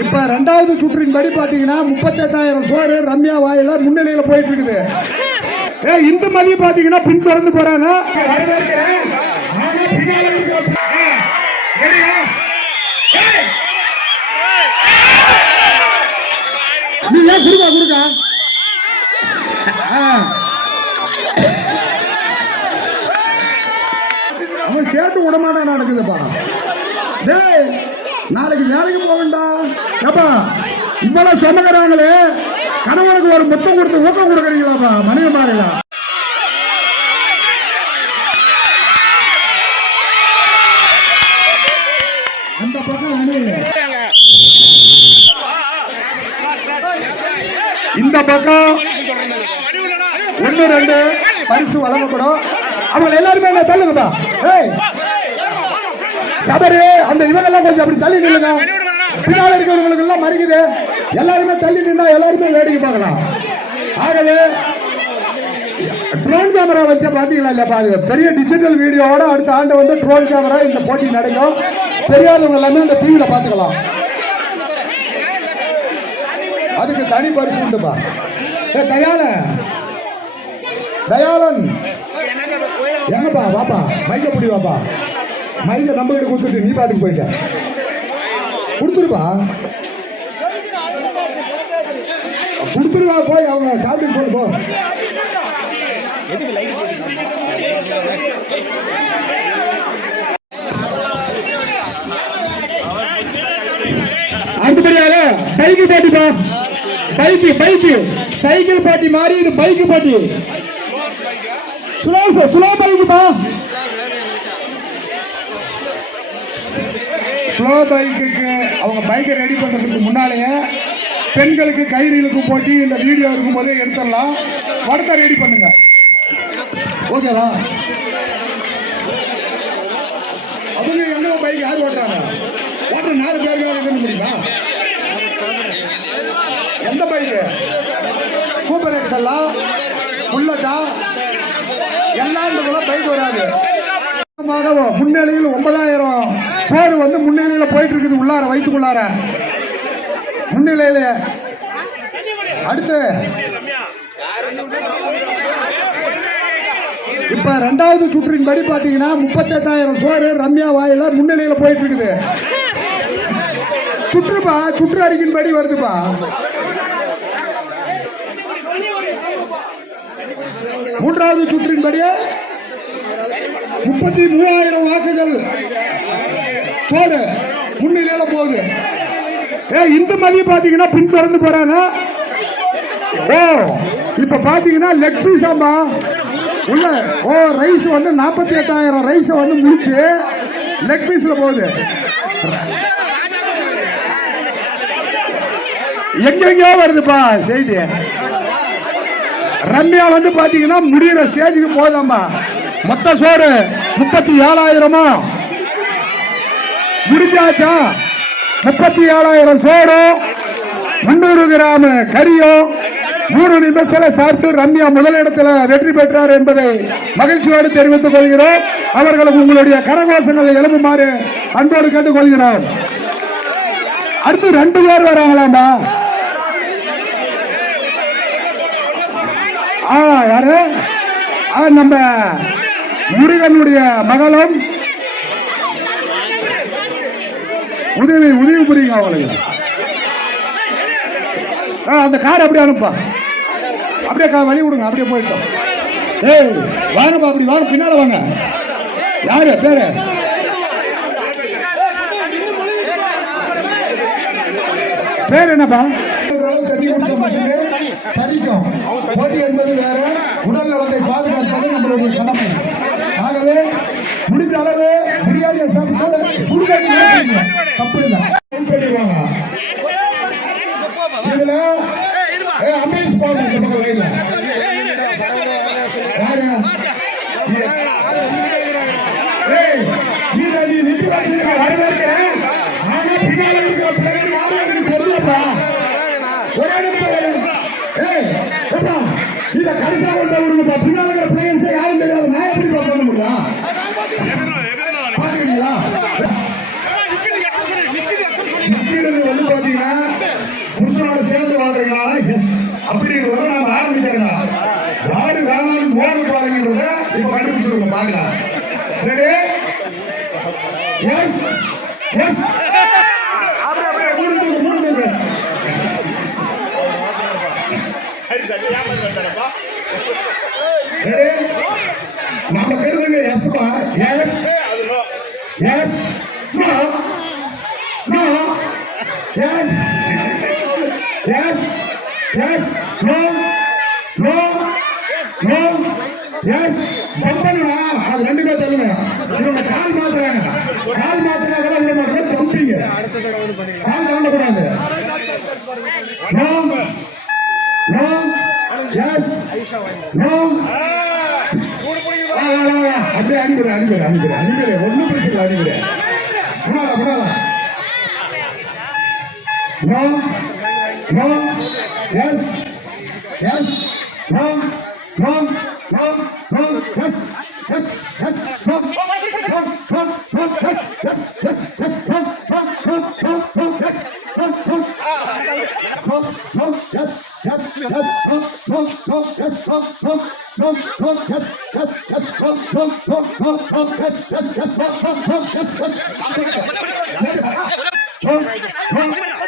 இப்ப ரெண்டாவது சுற்றின்படி பாத்தீங்கன்னா முப்பத்தெட்டாயிரம் சோறு ரம்யா வாயில முன்னிலையில போயிட்டு இருக்குது ஏ இந்து மதியம் பாத்தீங்கன்னா பின் தொடர்ந்து போறாங்க வரவேற்கிறேன். ஆனா ஆ, அவன் சேர்த்து விடமாட்டான் நடக்குதுப்பா. டேய் நாளைக்கு வேலைக்கு போகண்டா ஏப்பா இவ்வளவு சொந்தக்காரங்களே கணவனுக்கு ஒரு முத்தம் கொடுத்து ஊக்கம் கொடுக்குறீங்களாப்பா? மனைவி மாறில. அந்த பக்கம் அணி. இந்த பக்கம் ஒன்னு ரெண்டு பரிசு வழங்கப்படும். அவங்க எல்லாருமே என்ன தள்ளுங்கப்பா. ஏய் சபரி அந்த இவங்கெல்லாம் கொஞ்சம் அப்படி தள்ளி நில்லுங்க. பின்னால இருக்கிறவங்களுக்கு எல்லாம் மறிக்குது. எல்லாருமே தள்ளி நின்னா எல்லாருமே வேடிக்கை பார்க்கலாம். ஆகவே ட்ரோன் கேமரா வச்சா பாத்தீங்களா இல்ல அது பெரிய டிஜிட்டல் வீடியோவோட அடுத்த ஆண்டு வந்து ட்ரோன் கேமரா இந்த போட்டி நடக்கும் தெரியாதவங்க எல்லாமே இந்த டிவியில பாத்துக்கலாம் அதுக்கு தனி பரிசு உண்டுப்பா. தயால தயாளன். எங்கப்பா? வாப்பா. மைக்க பிடி வாப்பா. மைக்க நம்ம கிட்ட கொடுத்துட்டு நீ பாட்டுக்கு போயிட்ட. கொடுத்துருப்பா. கொடுத்துருவா போய் அவங்க சாப்பிட்டு போய் போ. அடுத்தபடியாக பைக்கு பாட்டிப்பா பைக்கு பைக்கு. சைக்கிள் பாட்டி மாதிரி இது பைக்கு பாட்டி. சுலோ சுலோ பைக்குப்பா ஸ்லோ பைக்குக்கு அவங்க பைக்கை ரெடி பண்ணுறதுக்கு முன்னாலேயே பெண்களுக்கு கயிறு இழுக்கும் போட்டி இந்த வீடியோ இருக்கும் போதே எடுத்துடலாம். படத்தை ரெடி பண்ணுங்க. ஓகேவா அவங்க எங்க பைக் யார் ஓட்டுறாங்க? ஓட்டுற நாலு பேருக்காக எதுன்னு முடியுமா எந்த பைக்கு சூப்பர் எக்ஸல்லா புல்லட்டா எல்லான்றதெல்லாம் பைக் வராது. முன்னிலையில் ஒன்பதாயிரம் சோறு வந்து முன்னிலையில போயிட்டு இருக்குது உள்ளார வயிற்றுக்குள்ளார முன்னிலையில. அடுத்து. இப்ப ரெண்டாவது சுற்றின்படி பாத்தீங்கன்னா முப்பத்தெட்டாயிரம் சோறு ரம்யா வாயில முன்னிலையில போயிட்டு இருக்குது சுற்றுப்பா சுற்று அறிக்கையின்படி வருதுப்பா. மூன்றாவது சுற்றின்படியே முப்பத்தி மூவாயிரம் வாக்குகள். சார் முன்னிலையில போகுது. ஏ இந்து மதியம் பாத்தீங்கன்னா பின் தொடர்ந்து ஓ இப்ப பாத்தீங்கன்னா லெக் பீஸ் ஆமா உள்ள ஓ ரைஸ் வந்து நாற்பத்தி எட்டாயிரம். ரைஸ் வந்து முடிச்சு லெக் பீஸ்ல போகுது. எங்கெங்கயோ வருதுப்பா செய்தி. ரம்யா வந்து பாத்தீங்கன்னா முடிகிற ஸ்டேஜுக்கு போதாம்மா மொத்த சோறு முப்பத்தி ஏழாயிரமா? முடிஞ்சாச்சா? முப்பத்தி ஏழாயிரம் சோறும் முன்னூறு கிராம் கரியும் மூணு நிமிஷத்தில் சாப்பிட்டு ரம்யா முதலிடத்தில் வெற்றி பெற்றார் என்பதை மகிழ்ச்சியோடு தெரிவித்துக் கொள்கிறோம். அவர்களுக்கு உங்களுடைய கரகோஷங்களை எழுப்புமாறு அன்போடு கேட்டுக்கொள்கிறோம். அடுத்து ரெண்டு பேர் வராங்களாமா ஆ யாரு? ஆ நம்ம முருகனுடைய மகளும் உதவி உதவி புரியுங்க அவங்களுக்கு அந்த கார் அப்படியே அனுப்பா அப்படியே கா வழி விடுங்க அப்படியே போயிட்டோம். ஏய் வாங்கப்பா அப்படி வாங்க பின்னால வாங்க. யாரு பேரு? பேர் என்னப்பா? சரிக்கும் போட்டி என்பது வேற தப்பு இல்லை. No no yes yes yes no no no yes jump பண்ணுடா அது ரெண்டு பேர் சொல்லுங்க. இவங்க கால் மாத்துறாங்க. கால் மாத்துறா கூட விட மாட்டோம் ஜம்பிங்க கால் தாண்டக்கூடாது நோ நோ எஸ் நோ. அப்படியே அனுப்பிடு அனுப்பிடு அனுப்பிடு. அனுப்பிடு. ஒன்றும் பிரச்சனை அனுப்பிடு. No. No. Yes. Yes. No. No. No. No. Yes. Yes. Yes. No. No. No. No. Yes. Yes. Yes. Yes. No. No. No. No. No. Yes. No. No. No. No. Yes. Yes. Yes. No. No. No. Yes. No. No. No. No. Yes. Yes. Yes. No. No. No. No. No. Yes. Yes. Yes. No. No. No. Yes. Yes. Yes.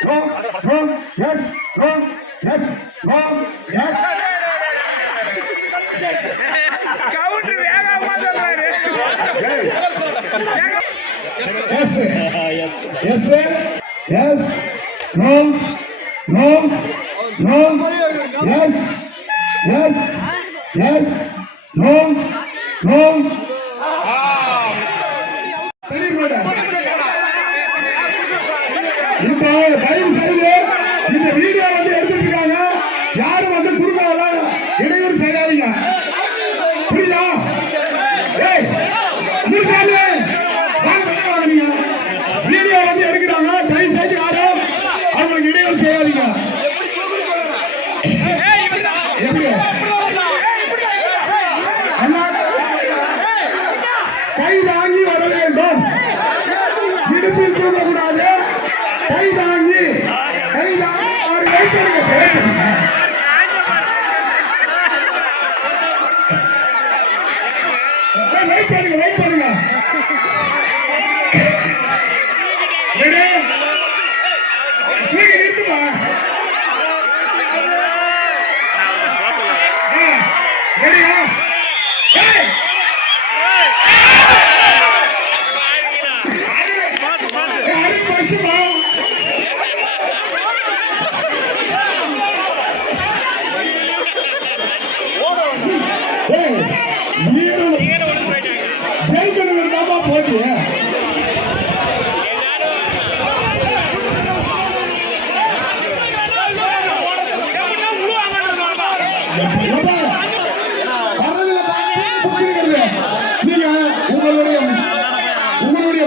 Yes, yes, yes, no, no, no, yes, yes, yes, no, no. சரி madam இப்போ தயவு செய்து இந்த video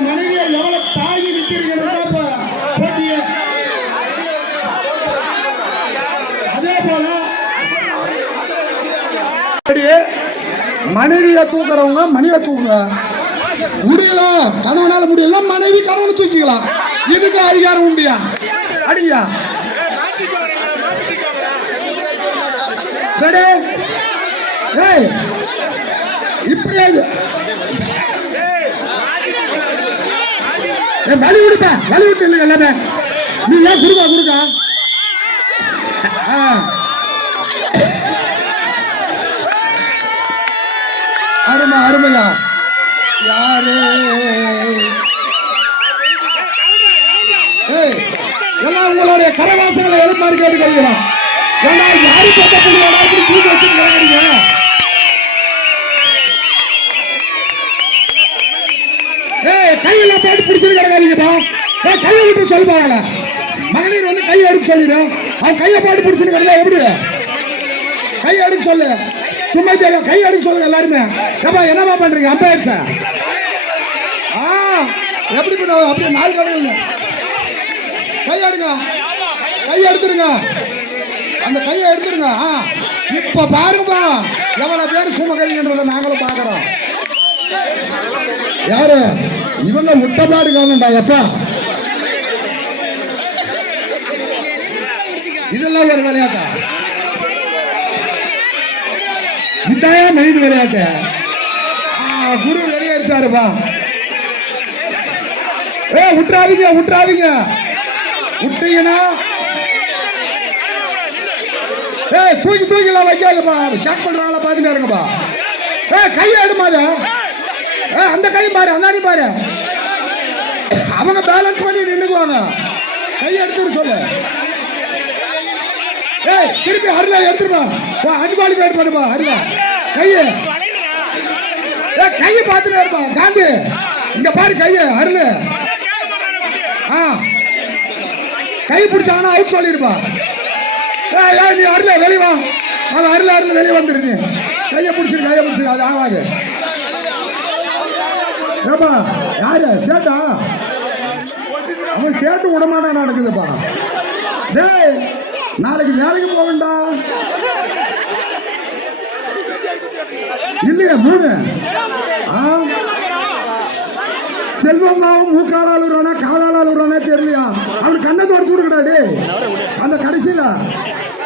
மனைவியை எவ்வளவு தாங்கி நிக்கிறீங்கன்னா போட்டிய. அதே போல மனைவியை தூக்குறவங்க மனைவியை தூக்குற முடியல கணவனால முடியல மனைவி கணவனை தூக்கிக்கலாம். இதுக்கு அதிகாரம் உண்டியா? அடியா. ஏய் இப்படியே இது. ஏய், வலி விடுப்பா வலி விட்டு இல்லை எல்லாமே நீ ஏன் குடுக்கா குடுக்கா அருமை அருமையா? யாரு? எல்லாம் உங்களுடைய கரவாசங்களை எழுப்பாரு கேட்டு கொள்கிறோம் ஏன்னா யாரு பத்த புள்ளியோட ஏய் கையில போட்டு பிடிச்சிட்டு கிடக்காதீங்கப்பா. ஏய் கையை விட்டு சொல்லுவாங்கள. மகளிர் வந்து கையை எடுக்க சொல்லிடும் அவன் கையை போட்டு பிடிச்சிட்டு கிடந்தா எப்படி? கையை எடுக்க சொல்லு. சும்மா தெரியல கை எடுக்க சொல்லுங்க எல்லாருமே. ஏப்பா என்னப்பா பண்றீங்க? அம்பேர் சார் ஆ எப்படி பண்ண அப்படியே நாலு கடையில் கை எடுங்க. கை எடுத்துருங்க. அந்த கையை எடுத்துருங்க. ஆ இப்ப பாருங்கப்பா. எவ்வளவு பேர் சுமகரிங்கன்றத நாங்களும் பாக்குறோம் யாரு? இவங்க முட்டைப்பாடு காணும்டா எப்பா? இதெல்லாம் ஒரு விளையாட்டா? இதான் மெயின் விளையாட்டு. குரு குரு இருக்காருப்பா. ஏ விட்டுறாதீங்க விட்டுறாதீங்க விட்டீங்கன்னா ஏ தூக்கி தூக்கிலாம் வைக்காதப்பா. ஷாக் பண்றாங்களா பாத்துட்டு இருங்கப்பா ஏ கையை அந்த கை பாரு அந்தாடி பாரு. அவங்க பேலன்ஸ் பண்ணி நின்னுக்குவாங்க. கையை எடுத்துரு சொல்லு. ஏய் திருப்பி அருளா எடுத்துருப்பா வா. அஞ்சு பண்ணுப்பா அருளா கையை. ஏ கையை பார்த்துட்டு இருப்பா காந்தி. இங்க பாரு கையை அருள் ஆ. கை பிடிச்சாங்கன்னா அவுட் சொல்லிருப்பா. ஏ நீ அருள வெளிய வா. அவன் அருள அருள் வெளியே வந்துரு நீ. கையை பிடிச்சிரு கையை பிடிச்சிரு அது ஆகாது. ஏப்பா யாரு? சேட்டா? அவன் சேட்டு விடமாட்டா நடக்குதுப்பா. டேய் நாளைக்கு வேலைக்கு போக வேண்டாம் இல்லையா மூணு ஆ? செல்வம்னாவும் மூக்காலால் வருவானா காலால் வருவானா தெரியலையா? அவன் கண்ணை தொடச்சு விடுக்கடா டே அந்த கடைசியில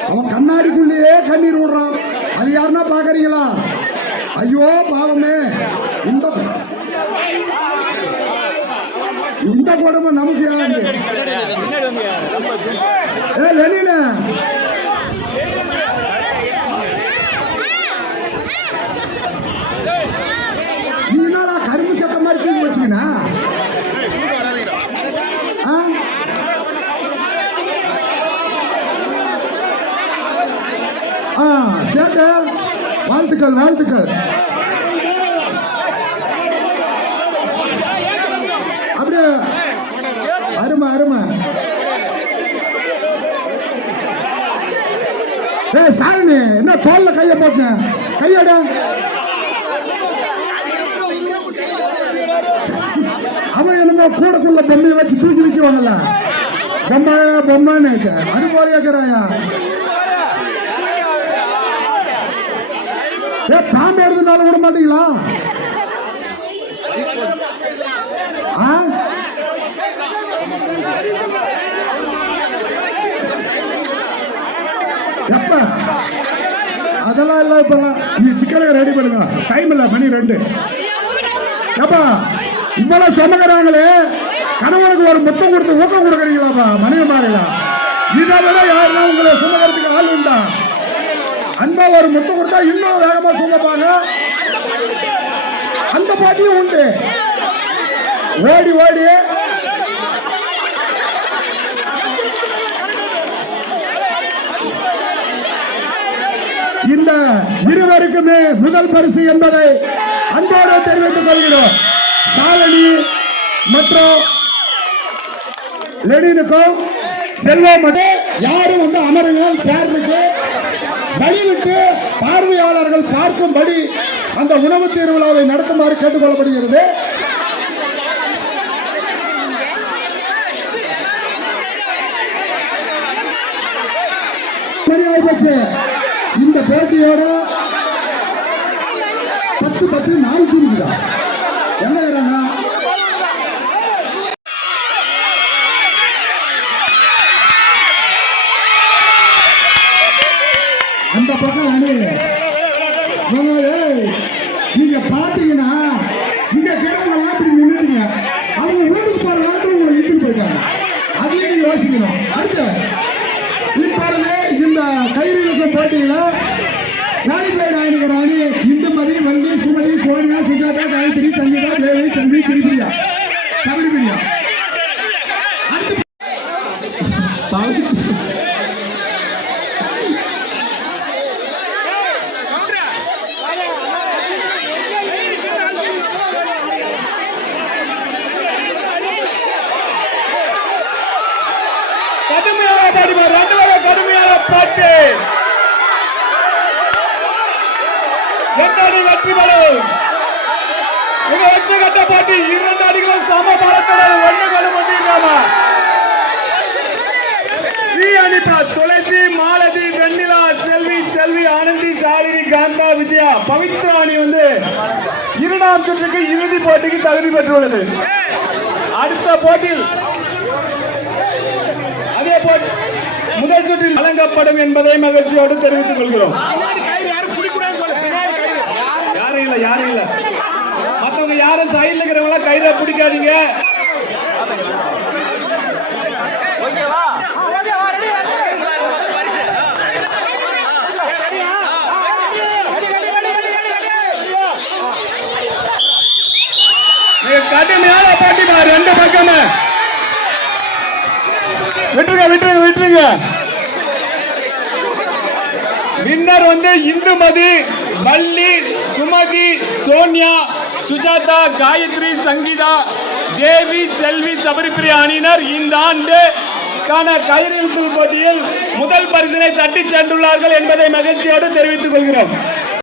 அவன் கண்ணாடிக்குள்ளேயே கண்ணீர் விடுறான். அது யாருன்னா பாக்குறீங்களா? ஐயோ பாவமே இந்த இந்த கொடுமை நமக்கு யாரு ஏ லெனின. நீ என்னடா கரும்பு சத்த மாதிரி தூக்கி வச்சுக்கினா? ஆ? ஆ வாழ்த்துக்கள் வாழ்த்துக்கள் அப்படியே அருமை அருமை ஏய் என்ன தோல்ல கைய போட்டேன்? கையட. அவன் என்னமோ கூடக்குள்ள பொம்மையை வச்சு தூக்கி நிற்குவாங்கல்ல பொம்மை பொம்மைன்னு அது போல கேட்கிறாயா ஏ பாம்பு எடுத்துனாலும் விட மாட்டீங்களா? அதெல்லாம் இல்ல இப்பெல்லாம் நீ சிக்கனை ரெடி பண்ணுங்க. டைம் இல்ல மணி ரெண்டு. ஏப்பா இவ்வளவு சுமக்கிறாங்களே. கணவனுக்கு ஒரு முத்தம் கொடுத்து ஊக்கம் கொடுக்குறீங்களாப்பா? மனைவி மாறலாம் இதை விட யாருன்னா உங்களை சுமக்கிறதுக்கு ஆள் உண்டா? அன்பா ஒரு முத்தம் கொடுத்தா இன்னும் வேகமா சுமப்பாங்க அந்த பாட்டியும் உண்டு. ஓடி ஓடி இந்த அனைவருக்குமே முதல் பரிசு என்பதை அன்போடு தெரிவித்துக் கொள்கிறோம். சாலனி மற்றும் லெனினுக்கும் செல்வம் மட்டும். யாரும் வந்து அமருங்கள் சேர்ந்து வழிவிட்டு பார்வையாளர்கள் பார்க்கும்படி அந்த உணவு திருவிழாவை நடத்துமாறு கேட்டுக்கொள்ளப்படுகிறது. மணி இந்த போட்டியோட பத்து பத்து நாலு இருக்குதா என்ன செய்றாங்க அந்த பக்கம் அணி நீங்க பாத்தீங்கன்னா இங்க இருக்கிறவங்க இப்படி நின்றுட்டீங்க அவங்க வீட்டுக்கு போற நேரத்தில் உங்களை இழுத்துட்டு போயிட்டாங்க. அதையும் நீங்க யோசிக்கணும். அடுத்து இப்பொழுது இந்த கயிறு இழுக்கும் போட்டியில ராணிப்பேட் ஆயிரம் ராணி இந்துமதி வள்ளி சுமதி சோனியா சுஜாதா காயத்ரி சங்கீதா தேவி சந்தி திரிபிரியா. சபரிபிரியா கடுமையான பாட்டு. வெற்றி பெறும். இது வெற்றி கட்ட இரண்டு அடிகளும் சம பலத்துடன் ஒன்று கொண்டு கொண்டிருக்காம அனிதா துளசி மாலதி வெண்ணிலா செல்வி செல்வி ஆனந்தி சாலினி காந்தா விஜயா. பவித்ரா அணி வந்து இரண்டாம் சுற்றுக்கு இறுதி போட்டிக்கு தகுதி பெற்றுள்ளது. அடுத்த போட்டியில் அதே போட்டி முதல் முதல் சுற்றில் வழங்கப்படும் என்பதை மகிழ்ச்சியோடு தெரிவித்துக் கொள்கிறோம். யாரும் இல்ல. மத்தவங்க யாரும் சைடுல இருக்கிறவங்க கையில பிடிக்காதீங்க. கடுமையான போட்டிமா ரெண்டு பக்கமே. விட்டுருங்க விட்டுருங்க விட்டுருங்க. வின்னர் வந்து இந்துமதி மல்லி சுமதி சோனியா சுஜாதா காயத்ரி சங்கீதா தேவி செல்வி சபரிபிரியா அணியினர் இந்த ஆண்டு கான கயிறு போட்டியில் முதல் பரிசினை தட்டிச் சென்றுள்ளார்கள் என்பதை மகிழ்ச்சியோடு தெரிவித்துக் கொள்கிறோம்.